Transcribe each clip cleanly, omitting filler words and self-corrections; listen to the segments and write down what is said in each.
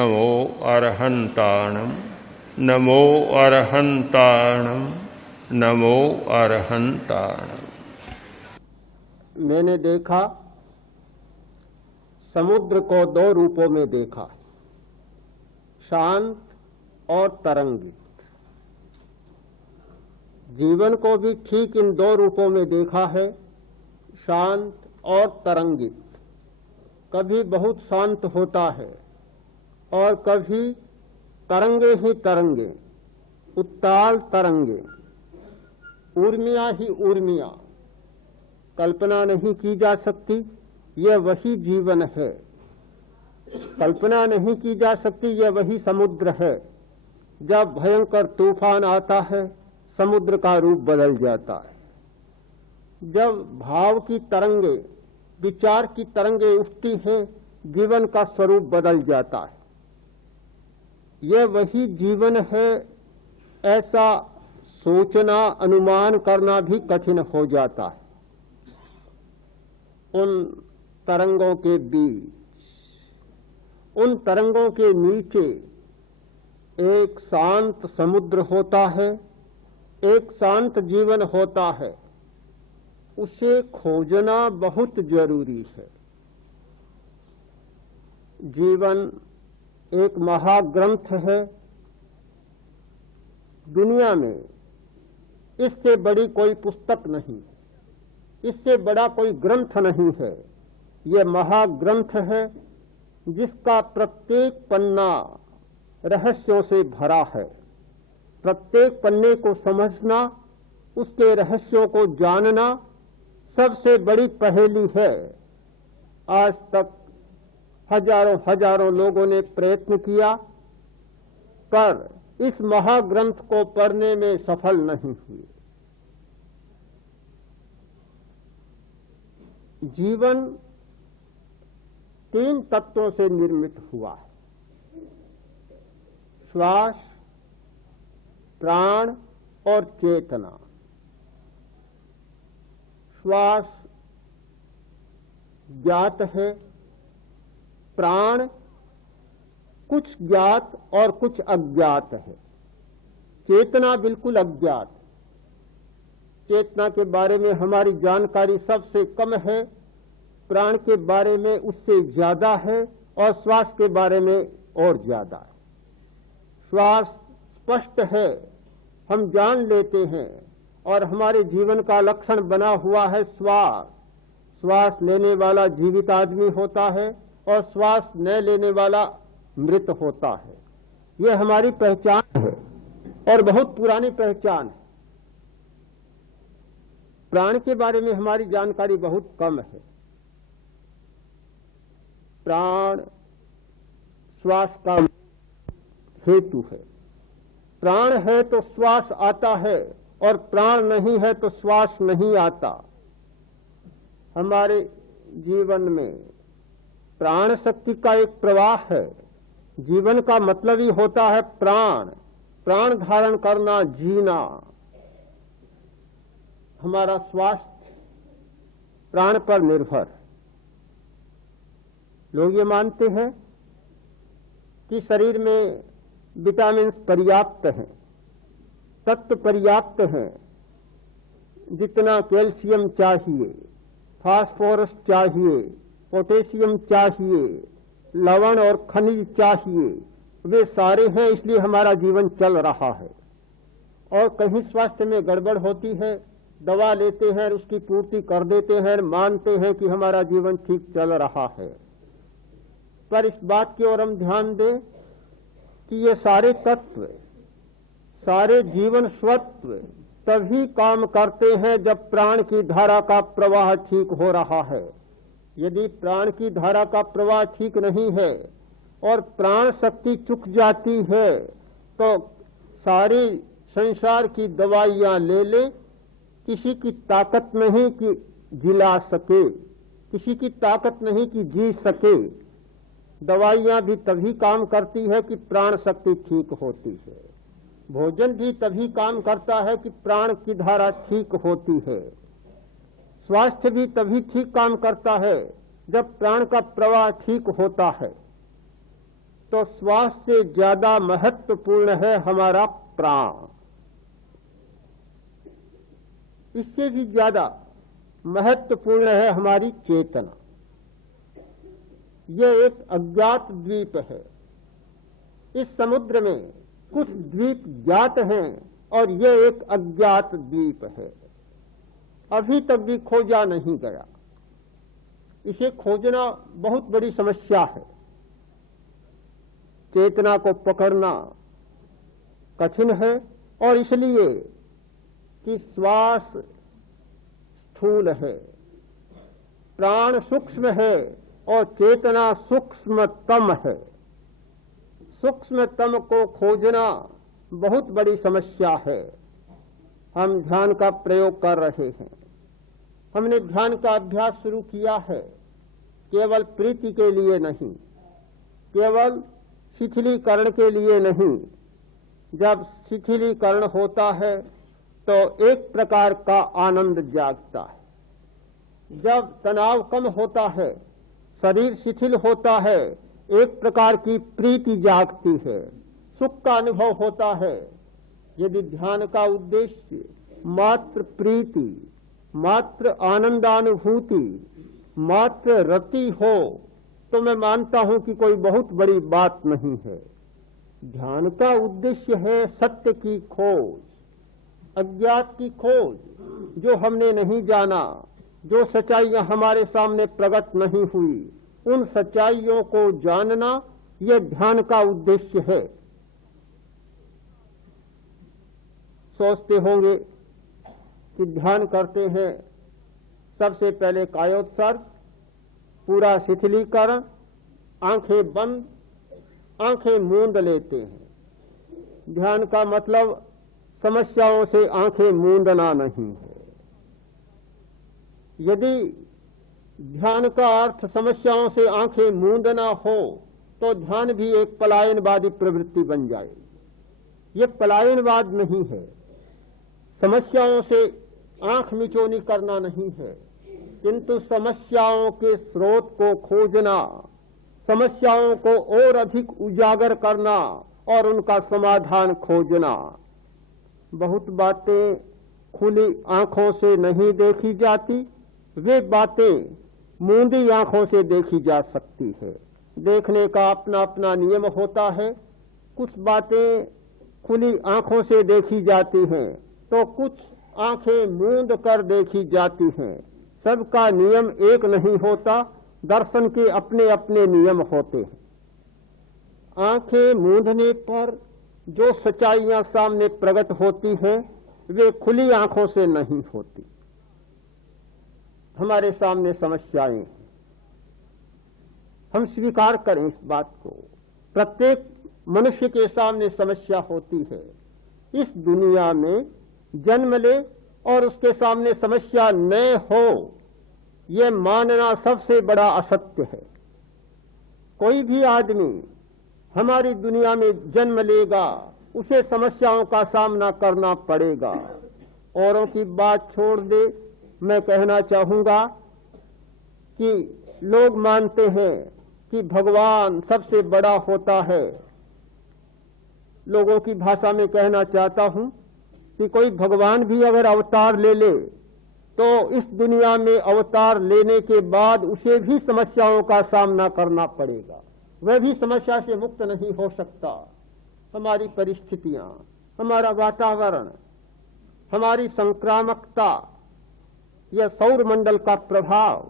नमो अरहन्ताणं नमो अरहन्ताणं नमो अरहन्ताणं। मैंने देखा, समुद्र को दो रूपों में देखा, शांत और तरंगित। जीवन को भी ठीक इन दो रूपों में देखा है, शांत और तरंगित। कभी बहुत शांत होता है और कभी तरंगे ही तरंगे, उत्ताल तरंगे, ऊर्मिया ही ऊर्मिया। कल्पना नहीं की जा सकती, यह वही जीवन है। कल्पना नहीं की जा सकती, यह वही समुद्र है। जब भयंकर तूफान आता है, समुद्र का रूप बदल जाता है। जब भाव की तरंगे, विचार की तरंगे उठती हैं, जीवन का स्वरूप बदल जाता है। यह वही जीवन है, ऐसा सोचना, अनुमान करना भी कठिन हो जाता है। उन तरंगों के बीच, उन तरंगों के नीचे एक शांत समुद्र होता है, एक शांत जीवन होता है। उसे खोजना बहुत जरूरी है। जीवन एक महाग्रंथ है। दुनिया में इससे बड़ी कोई पुस्तक नहीं, इससे बड़ा कोई ग्रंथ नहीं है। यह महाग्रंथ है जिसका प्रत्येक पन्ना रहस्यों से भरा है। प्रत्येक पन्ने को समझना, उसके रहस्यों को जानना सबसे बड़ी पहेली है। आज तक हजारों हजारों लोगों ने प्रयत्न किया, पर इस महाग्रंथ को पढ़ने में सफल नहीं हुए। जीवन तीन तत्वों से निर्मित हुआ है, श्वास, प्राण और चेतना। श्वास ज्ञात है, प्राण कुछ ज्ञात और कुछ अज्ञात है, चेतना बिल्कुल अज्ञात। चेतना के बारे में हमारी जानकारी सबसे कम है, प्राण के बारे में उससे ज्यादा है और श्वास के बारे में और ज्यादा है। श्वास स्पष्ट है, हम जान लेते हैं और हमारे जीवन का लक्षण बना हुआ है श्वास। श्वास लेने वाला जीवित आदमी होता है और श्वास न लेने वाला मृत होता है। यह हमारी पहचान है और बहुत पुरानी पहचान है। प्राण के बारे में हमारी जानकारी बहुत कम है। प्राण श्वास का हेतु है। प्राण है तो श्वास आता है और प्राण नहीं है तो श्वास नहीं आता। हमारे जीवन में प्राण शक्ति का एक प्रवाह है। जीवन का मतलब ही होता है प्राण, प्राण धारण करना, जीना। हमारा स्वास्थ्य प्राण पर निर्भर है। लोग ये मानते हैं कि शरीर में विटामिन पर्याप्त हैं, तत्व पर्याप्त हैं। जितना कैल्शियम चाहिए, फास्फोरस चाहिए, पोटेशियम चाहिए, लवण और खनिज चाहिए, वे सारे हैं, इसलिए हमारा जीवन चल रहा है। और कहीं स्वास्थ्य में गड़बड़ होती है, दवा लेते हैं, उसकी पूर्ति कर देते हैं, मानते हैं कि हमारा जीवन ठीक चल रहा है। पर इस बात की ओर हम ध्यान दें कि ये सारे तत्व, सारे जीवन स्वत्व तभी काम करते हैं जब प्राण की धारा का प्रवाह ठीक हो रहा है। यदि प्राण की धारा का प्रवाह ठीक नहीं है और प्राण शक्ति चुक जाती है तो सारी संसार की दवाइयां ले ले, किसी की ताकत नहीं कि जिला सके, किसी की ताकत नहीं कि जी सके। दवाइयां भी तभी काम करती है कि प्राण शक्ति ठीक होती है। भोजन भी तभी काम करता है कि प्राण की धारा ठीक होती है। स्वास्थ्य भी तभी ठीक काम करता है जब प्राण का प्रवाह ठीक होता है। तो श्वास से ज्यादा महत्वपूर्ण है हमारा प्राण। इससे भी ज्यादा महत्वपूर्ण है हमारी चेतना। यह एक अज्ञात द्वीप है। इस समुद्र में कुछ द्वीप ज्ञात हैं और यह एक अज्ञात द्वीप है, अभी तक भी खोजा नहीं गया। इसे खोजना बहुत बड़ी समस्या है। चेतना को पकड़ना कठिन है, और इसलिए कि श्वास स्थूल है, प्राण सूक्ष्म है और चेतना सूक्ष्मतम है। सूक्ष्मतम को खोजना बहुत बड़ी समस्या है। हम ध्यान का प्रयोग कर रहे हैं। हमने ध्यान का अभ्यास शुरू किया है, केवल प्रीति के लिए नहीं, केवल शिथिलीकरण के लिए नहीं। जब शिथिलीकरण होता है तो एक प्रकार का आनंद जागता है। जब तनाव कम होता है, शरीर शिथिल होता है, एक प्रकार की प्रीति जागती है, सुख का अनुभव होता है। यदि ध्यान का उद्देश्य मात्र प्रीति, मात्र आनंदानुभूति, मात्र रति हो, तो मैं मानता हूं कि कोई बहुत बड़ी बात नहीं है। ध्यान का उद्देश्य है सत्य की खोज, अज्ञात की खोज, जो हमने नहीं जाना, जो सच्चाइयां हमारे सामने प्रकट नहीं हुई, उन सच्चाइयों को जानना, यह ध्यान का उद्देश्य है। सोचते होंगे कि ध्यान करते हैं, सबसे पहले कायोत्सर्ग, पूरा शिथिलीकरण, आंखें बंद, आंखें मूंद लेते हैं। ध्यान का मतलब समस्याओं से आंखें मूंदना नहीं है। यदि ध्यान का अर्थ समस्याओं से आंखें मूंदना हो, तो ध्यान भी एक पलायनवादी प्रवृत्ति बन जाए। ये पलायनवाद नहीं है। समस्याओं से आंख मिचौनी करना नहीं है, किंतु समस्याओं के स्रोत को खोजना, समस्याओं को और अधिक उजागर करना और उनका समाधान खोजना। बहुत बातें खुली आंखों से नहीं देखी जाती, वे बातें मूंदी आंखों से देखी जा सकती है। देखने का अपना अपना नियम होता है। कुछ बातें खुली आंखों से देखी जाती हैं, तो कुछ आंखें मूंद कर देखी जाती हैं। सबका नियम एक नहीं होता, दर्शन के अपने अपने नियम होते हैं। आंखें मूंदने पर जो सच्चाइयां सामने प्रकट होती हैं, वे खुली आंखों से नहीं होती। हमारे सामने समस्याएं हैं, हम स्वीकार करें इस बात को। प्रत्येक मनुष्य के सामने समस्या होती है। इस दुनिया में जन्म ले और उसके सामने समस्या न हो, यह मानना सबसे बड़ा असत्य है। कोई भी आदमी हमारी दुनिया में जन्म लेगा, उसे समस्याओं का सामना करना पड़ेगा। औरों की बात छोड़ दे, मैं कहना चाहूंगा कि लोग मानते हैं कि भगवान सबसे बड़ा होता है। लोगों की भाषा में कहना चाहता हूं कि कोई भगवान भी अगर अवतार ले ले, तो इस दुनिया में अवतार लेने के बाद उसे भी समस्याओं का सामना करना पड़ेगा। वह भी समस्या से मुक्त नहीं हो सकता। हमारी परिस्थितियां, हमारा वातावरण, हमारी संक्रामकता, यह सौरमंडल का प्रभाव,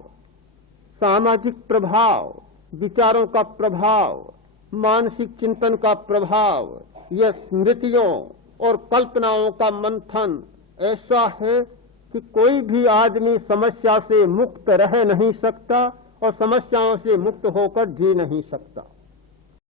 सामाजिक प्रभाव, विचारों का प्रभाव, मानसिक चिंतन का प्रभाव, यह स्मृतियों और कल्पनाओं का मंथन ऐसा है कि कोई भी आदमी समस्या से मुक्त रह नहीं सकता और समस्याओं से मुक्त होकर जी नहीं सकता।